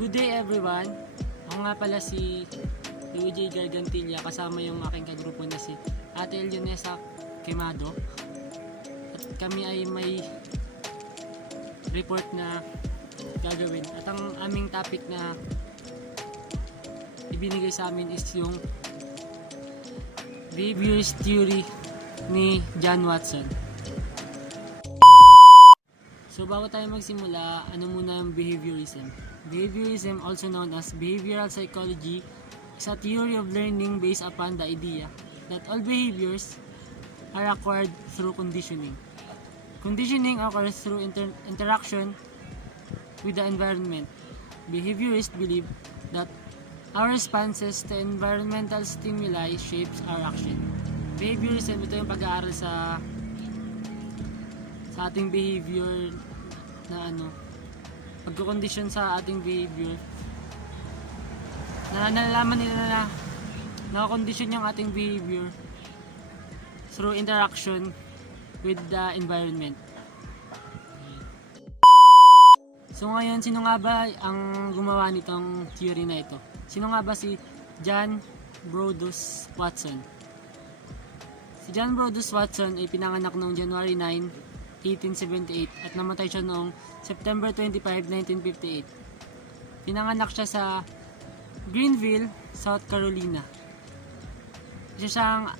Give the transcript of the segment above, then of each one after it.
Good day everyone! Ako nga pala si Luigi Gargantilla kasama yung aking kagrupo na si Ate Elionesa Quemado. At kami ay may report na gagawin. At ang aming topic na ibinigay sa amin is yung behaviorist theory ni John Watson. So bago tayo magsimula, ano muna yung behaviorism? Behaviorism, also known as behavioral psychology, is a theory of learning based upon the idea that all behaviors are acquired through conditioning. Conditioning occurs through interaction with the environment. Behaviorists believe that our responses to environmental stimuli shapes our action. Behaviorism, ito yung pag-aaral sa ating behavior na pagkukondisyon sa ating behavior na nalalaman nila na nakakondisyon yung ating behavior through interaction with the environment. So ngayon, sino nga ba ang gumawa nitong theory na ito? Sino nga ba si John Brodus Watson? Si John Brodus Watson ay pinanganak noong January 9, 1878 at namatay siya noong September 25, 1958. Pinanganak siya sa Greenville, South Carolina. Isa siyang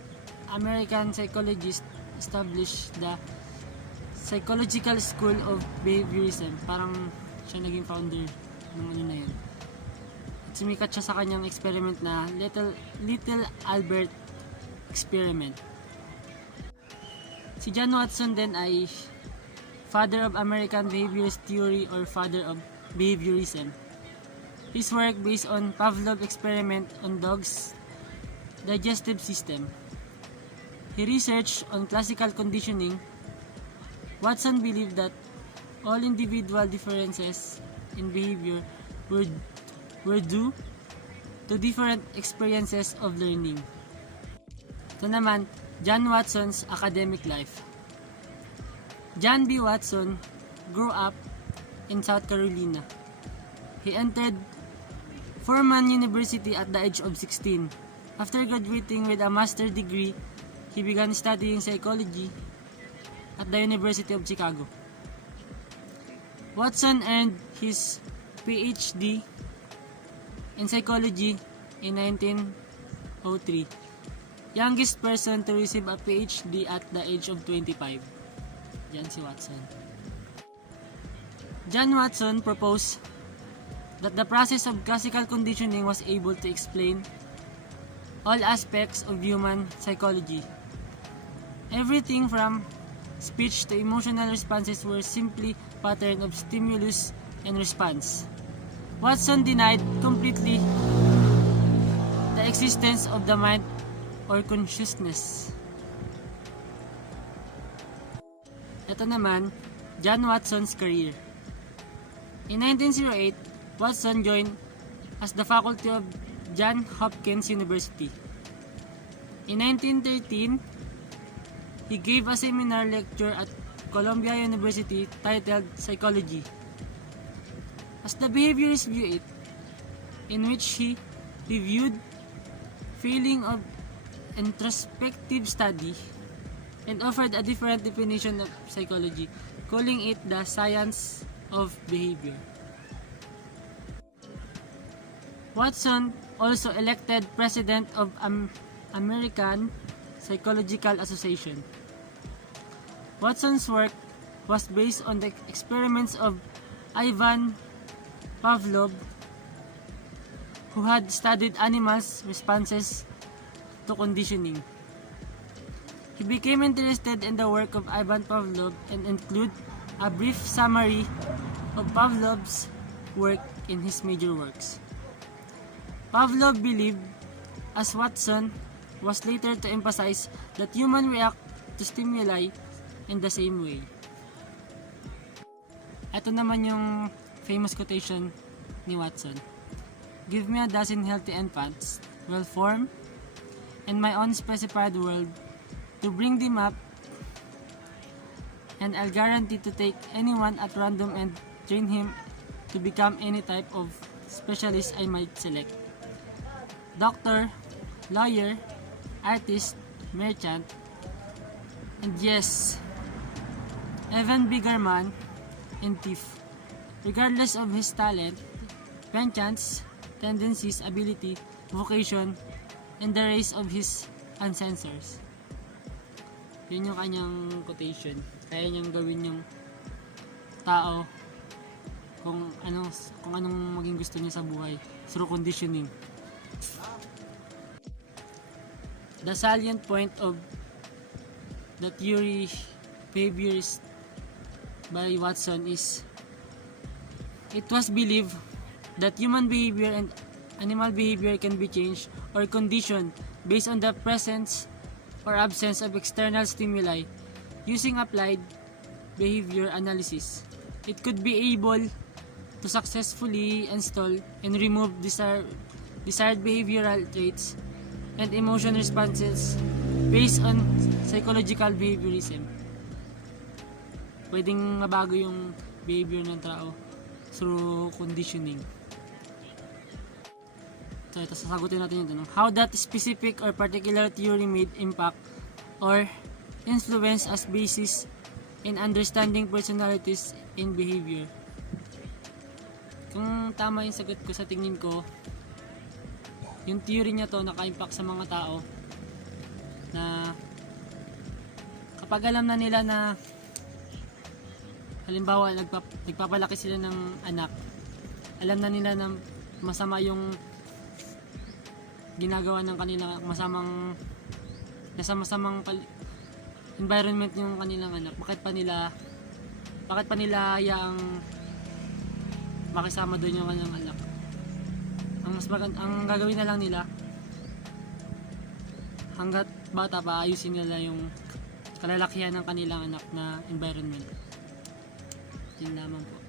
American psychologist, established the Psychological School of Behaviorism. Parang siya naging founder ng na yun. At sumikat siya sa kanyang experiment na Little Albert Experiment. Si John Watson din ay father of American behaviorist theory or father of behaviorism. His work based on Pavlov experiment on dogs' digestive system. He researched on classical conditioning. Watson believed that all individual differences in behavior were due to different experiences of learning. Ito naman, John Watson's academic life. John B. Watson grew up in South Carolina. He entered Furman University at the age of 16. After graduating with a master's degree, he began studying psychology at the University of Chicago. Watson earned his PhD in psychology in 1903. Youngest person to receive a PhD at the age of 25. Yan si Watson. John Watson proposed that the process of classical conditioning was able to explain all aspects of human psychology. Everything from speech to emotional responses were simply pattern of stimulus and response. Watson denied completely the existence of the mind or consciousness. Ito naman, John Watson's career. In 1908, Watson joined as the faculty of Johns Hopkins University. In 1913, he gave a seminar lecture at Columbia University titled Psychology, as the behaviorists view it, in which he reviewed feeling of introspective study and offered a different definition of psychology, calling it the science of behavior. Watson also elected president of American Psychological Association. Watson's work was based on the experiments of Ivan Pavlov, who had studied animals' responses to conditioning. He became interested in the work of Ivan Pavlov and included a brief summary of Pavlov's work in his major works. Pavlov believed, as Watson was later to emphasize, that humans react to stimuli in the same way. Ito naman yung famous quotation ni Watson. Give me a dozen healthy infants, well-formed, in my own specified world, to bring them up, and I'll guarantee to take anyone at random and train him to become any type of specialist I might select. Doctor, lawyer, artist, merchant, and yes, even bigger man and thief. Regardless of his talent, penchants, tendencies, ability, vocation, and the race of his ancestors. Yun yung kanyang quotation. Kaya niyang gawin yung tao kung anong maging gusto niya sa buhay through conditioning. The salient point of the theory behaviors by Watson is it was believed that human behavior and animal behavior can be changed or conditioned based on the presence or absence of external stimuli. Using applied behavior analysis, it could be able to successfully install and remove desired behavioral traits and emotion responses based on psychological behaviorism. Pwedeng mabago yung behavior ng tao through conditioning. So ito, sasagutin natin yung tanong. How that specific or particular theory made impact or influence as basis in understanding personalities and behavior. Kung tama yung sagot ko sa tingin ko, yung theory niya to naka-impact sa mga tao na kapag alam na nila na halimbawa nagpapalaki sila ng anak, alam na nila na masama yung ginagawa ng kanila, nasa masamang environment yung kanilang anak, bakit pa nila hayaang makisama doon yung kanilang anak. Ang gagawin na lang nila hanggat bata pa, ayusin nila yung kalalakihan ng kanilang anak na environment. Yun lamang po.